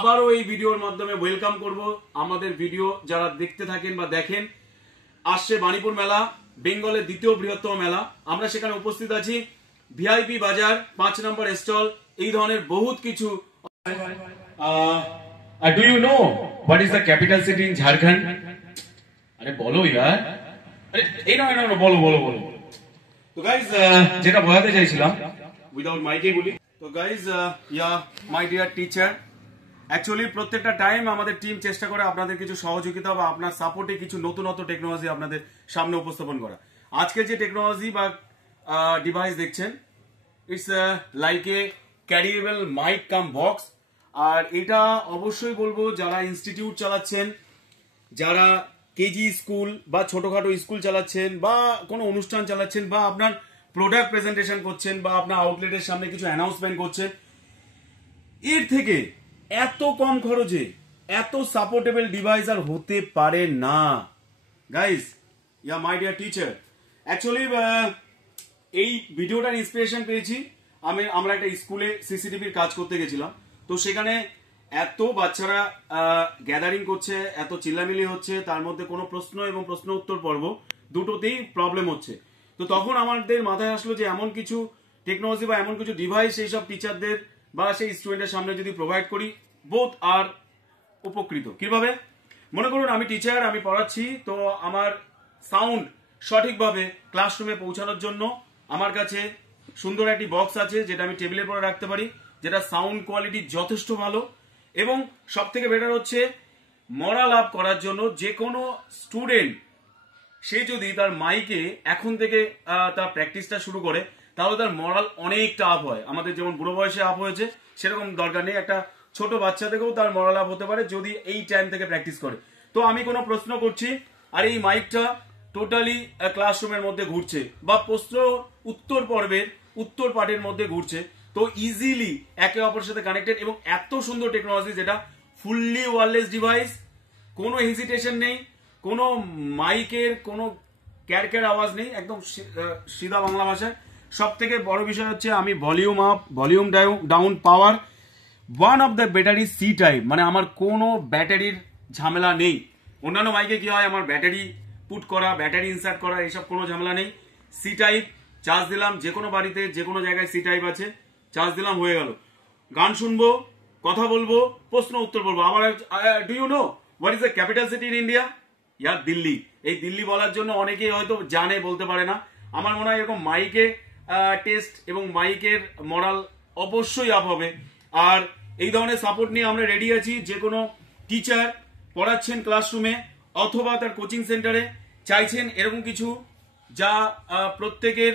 আবারও এই ভিডিওর মাধ্যমে ওয়েলকাম করব আমাদের ভিডিও যারা দেখতে থাকেন বা দেখেন। আসছে বাণীপুর মেলা, বেঙ্গলের দ্বিতীয় বৃহত্তম মেলা। আমরা সেখানে উপস্থিত আছি। ভিআইপি বাজার 5 নম্বর স্টল, এই ধরনের বহুত কিছু। Do you know what is the capital city in Jharkhand? আরে বলো ইয়ার, আরে এই না বলো বলো বলো। তো গাইজ যেটা বোঝাতে চাইছিলাম উইদাউট মাইকে বলি। তো guys my dear teacher, actually প্রত্যেকটা টাইম আমাদের টিম চেষ্টা করে আপনাদের কিছু সহযোগিতা বা আপনার সাপোর্টে কিছু নতুনত্ব টেকনোলজি আপনাদের সামনে উপস্থাপন করা। আজকে যে টেকনোলজি বা ডিভাইস দেখছেন, it's like a carriable mic cum box. আর এটা অবশ্যই বলবো যারা ইনস্টিটিউট চালাচ্ছেন, যারা কেজি স্কুল বা ছোটখাটো স্কুল চালাচ্ছেন বা কোনো অনুষ্ঠান চালাচ্ছেন বা আপনার প্রোডাক্ট প্রেজেন্টেশন করছেন বা আপনার আউটলেটের সামনে কিছু অ্যানাউন্সমেন্ট করছেন, এর থেকে এত কম খরচে এত সাপোর্টেবল ডিভাইস আর হতে পারে না guys. My dear teacher, actually এই ভিডিওটার ইন্সপিরেশন পেয়েছি আমরা একটা স্কুলে সিসিটিভির কাজ করতে গেছিলাম। তো সেখানে এত বাচ্চারা গ্যাদারিং করছে, এত চিল্লামিলি হচ্ছে, তার মধ্যে কোনো প্রশ্ন এবং প্রশ্ন উত্তর পর্ব দুটোতেই প্রবলেম হচ্ছে। তো তখন আমাদের মাথায় আসলো যে এমন কিছু টেকনোলজি বা এমন কিছু ডিভাইস সেই সব টিচারদের বা সেই স্টুডেন্টের সামনে যদি প্রোভাইড করি, বোথ আর উপকৃত। কিভাবে? মনে করুন আমি টিচার, আমি পড়াচ্ছি, তো আমার সাউন্ড সঠিকভাবে ক্লাসরুমে পৌঁছানোর জন্য আমার কাছে সুন্দর একটি বক্স আছে যেটা আমি টেবিলের পরে রাখতে পারি, যেটা সাউন্ড কোয়ালিটি যথেষ্ট ভালো। এবং সব থেকে বেটার হচ্ছে মরাল আপ করার জন্য যে কোনো স্টুডেন্ট সে যদি তার মাইকে এখন থেকে তার প্র্যাকটিসটা শুরু করে, তাহলে তার মরাল অনেকটা আপ হয়। আমাদের যেমন বুড়ো বয়সে আপ হয়েছে, সেরকম দরকার নেই, একটা ছোট বাচ্চা থেকেও তার মরাল আপ হতে পারে যদি এই টাইম থেকে প্র্যাকটিস করে। তো আমি কোনো প্রশ্ন করছি আর এই মাইকটা টোটালি ক্লাসরুমের মধ্যে ঘুরছে বা প্রশ্ন উত্তর পর্বের উত্তর পাঠের মধ্যে ঘুরছে, তো ইজিলি একে অপরের সাথে কানেক্টেড এবং এত সুন্দর টেকনোলজি যেটা ফুললি ওয়্যারলেস ডিভাইস, কোনো হেজিটেশন নেই, কোনো মাইকের কোনো ক্যারক্যার আওয়াজ নেই, একদম সিধা বাংলা ভাষায়। সব থেকে বড় বিষয় হচ্ছে আমি volume up volume down power one of the battery C type, মানে আমার কোনো ব্যাটারির ঝামেলা নেই। অন্যান্য মাইকে কি হয়, আমার ব্যাটারি পুট করা, ব্যাটারি ইনসার্ট করা, এইসব কোনো ঝামেলা নেই। সি টাইপ চার্জ দিলাম, যে কোনো বাড়িতে যে কোনো জায়গায় সি টাইপ আছে, চার্জ দিলাম, হয়ে গেল। গান শুনবো, কথা বলবো, প্রশ্ন উত্তর বলবো। আবার do you know what is the capital city in India? ইয়ার দিল্লি। এই দিল্লি বলার জন্য অনেকেই হয়তো জানে, বলতে পারে না। আমার মনে হয় এরকম মাইকে টেস্ট এবং মাইকের মরাল অবশ্যই আপ হবে। আর এই ধরনের সাপোর্ট নিয়ে আমরা রেডি আছি। যে কোনো টিচার পড়াচ্ছেন ক্লাসরুমে অথবা তার কোচিং সেন্টারে, চাইছেন এরকম কিছু যা প্রত্যেকের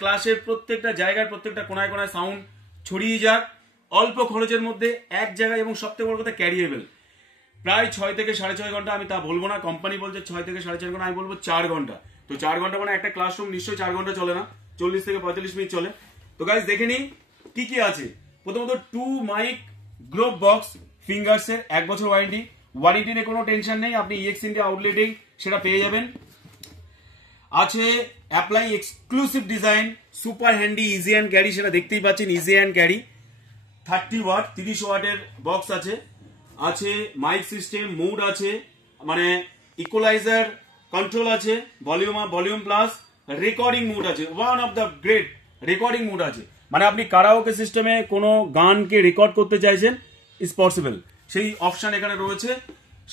ক্লাসের প্রত্যেকটা জায়গায় প্রত্যেকটা কোনায় কোনায় সাউন্ড ছড়িয়ে যাক অল্প খরচের মধ্যে এক জায়গায়, এবং সবথেকে বড় কথা ক্যারিয়েবল। প্রায় 6 থেকে 6.5 ঘন্টা, আমি তা বলবো না, কোম্পানি বলছে 6 থেকে 4.5 ঘন্টা, আমি বলবো 4 ঘন্টা। তো 4 ঘন্টা মানে একটা ক্লাসরুম নিশ্চয়ই 4 ঘন্টা চলে না, 40 থেকে 45 মিনিট চলে। তো গাইজ দেখে নিই কি কি আছে। প্রথমত 2 মাইক গ্লোব বক্স ফিঙ্গার্সের 1 বছর ওয়ারেন্টি। ওয়ারেন্টি নিয়ে কোনো টেনশন নেই, আপনি ইএক্স ইন্ডিয়া আউটলেটেই সেটা পেয়ে যাবেন। আছে apply exclusive design super handy easy and carry, সেটা দেখতেই পাচ্ছেন, ইজি অ্যান্ড ক্যারি। 30 ওয়াট 30 ওয়াটের বক্স আছে। আছে মাইক সিস্টেম, মুড আছে, মানে ইকুয়ালাইজার কন্ট্রোল আছে, volume up volume plus, recording mode আছে, one of the great recording mode আছে। মানে আপনি কারাওকে সিস্টেমে কোনো গানকে রেকর্ড করতে চাইছেন, ইজ পসিবল, সেই অপশন এখানে রয়েছে।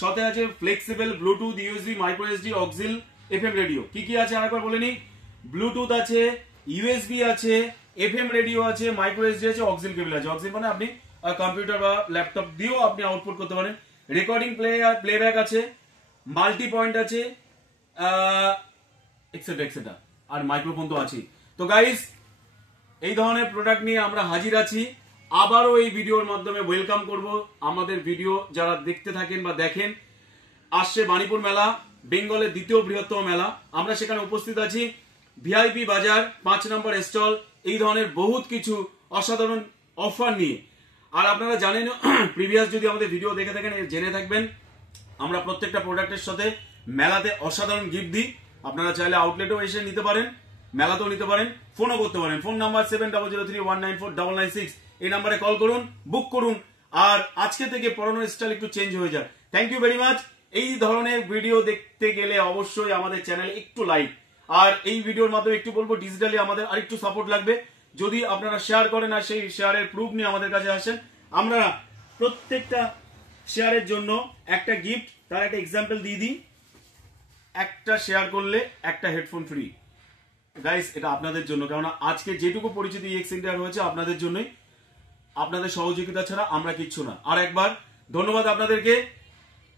সাথে আছে flexible Bluetooth, USB, micro SD, aux, FM radio. কি কি আছে আরেকবার বলে নি? ব্লুটুথ আছে, ইউএসবি আছে, এফএম রেডিও আছে, মাইক্রো এসডি আছে, অক্সিল কেবল আছে। অক্সিল মানে আপনি কম্পিউটার বা ল্যাপটপ দিয়েও আপনি আউটপুট করতে পারেন। রেকর্ডিং প্লেব্যাক আছে, মাল্টি পয়েন্ট আছে, এক্সেট্রা এক্সেট্রা, আর মাইক্রোফোন তো আছেই। তো গাইস এই ধরনের প্রোডাক্ট নিয়ে আমরা হাজির আছি। আবারও এই ভিডিওর মাধ্যমে ওয়েলকাম করব আমাদের ভিডিও যারা দেখতে থাকেন বা দেখেন। আসছে বাণীপুর মেলা, বেঙ্গলের দ্বিতীয় বৃহত্তম মেলা। আমরা সেখানে উপস্থিত আছি। ভিআইপি বাজার 5 নম্বর স্টল, এই ধরনের বহুত কিছু অসাধারণ অফার নিয়ে। আর আপনারা জানেন, প্রিভিয়াস যদি আমাদের ভিডিও দেখে থাকেন জেনে থাকবেন, আমরা প্রত্যেকটা প্রোডাক্টের সাথে মেলাতে অসাধারণ গিফট দিই। আপনারা চাইলে আউটলেটেও এসে নিতে পারেন, মেলাতেও নিতে পারেন, ফোনও করতে পারেন। ফোন নাম্বার 7003194996, এই নাম্বারে কল করুন, বুক করুন আর আজকে থেকে পড়ানোর স্টাইল একটু চেঞ্জ হয়ে যায়। Thank you very much. এই ধরনের ভিডিও দেখতে গেলে অবশ্যই আমাদের চ্যানেল একটু লাইক, আর এই ভিডিওর মাধ্যমে একটু বলবো ডিজিটালি আমাদের আরেকটু সাপোর্ট লাগবে। যদি আপনারা শেয়ার করেন আর সেই শেয়ারের প্রুফ নিয়ে আমাদের কাছে আসেন, আমরা প্রত্যেকটা শেয়ারের জন্য একটা গিফট, তার একটা এক্সাম্পল দিয়ে দিই। একটা শেয়ার করলে একটা হেডফোন ফ্রি। গাইস এটা আপনাদের জন্য, কেননা আজকে যেটুকু পরিচিতি EX ইন্ডিয়ার হয়েছে আপনাদের জন্যই। আপনাদের সহযোগিতা ছাড়া আমরা কিচ্ছু না। আর একবার ধন্যবাদ আপনাদেরকে।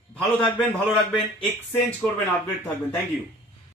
ভালো থাকবেন, ভালো রাখবেন, এক্সচেঞ্জ করবেন, আপডেট থাকবেন। Thank you.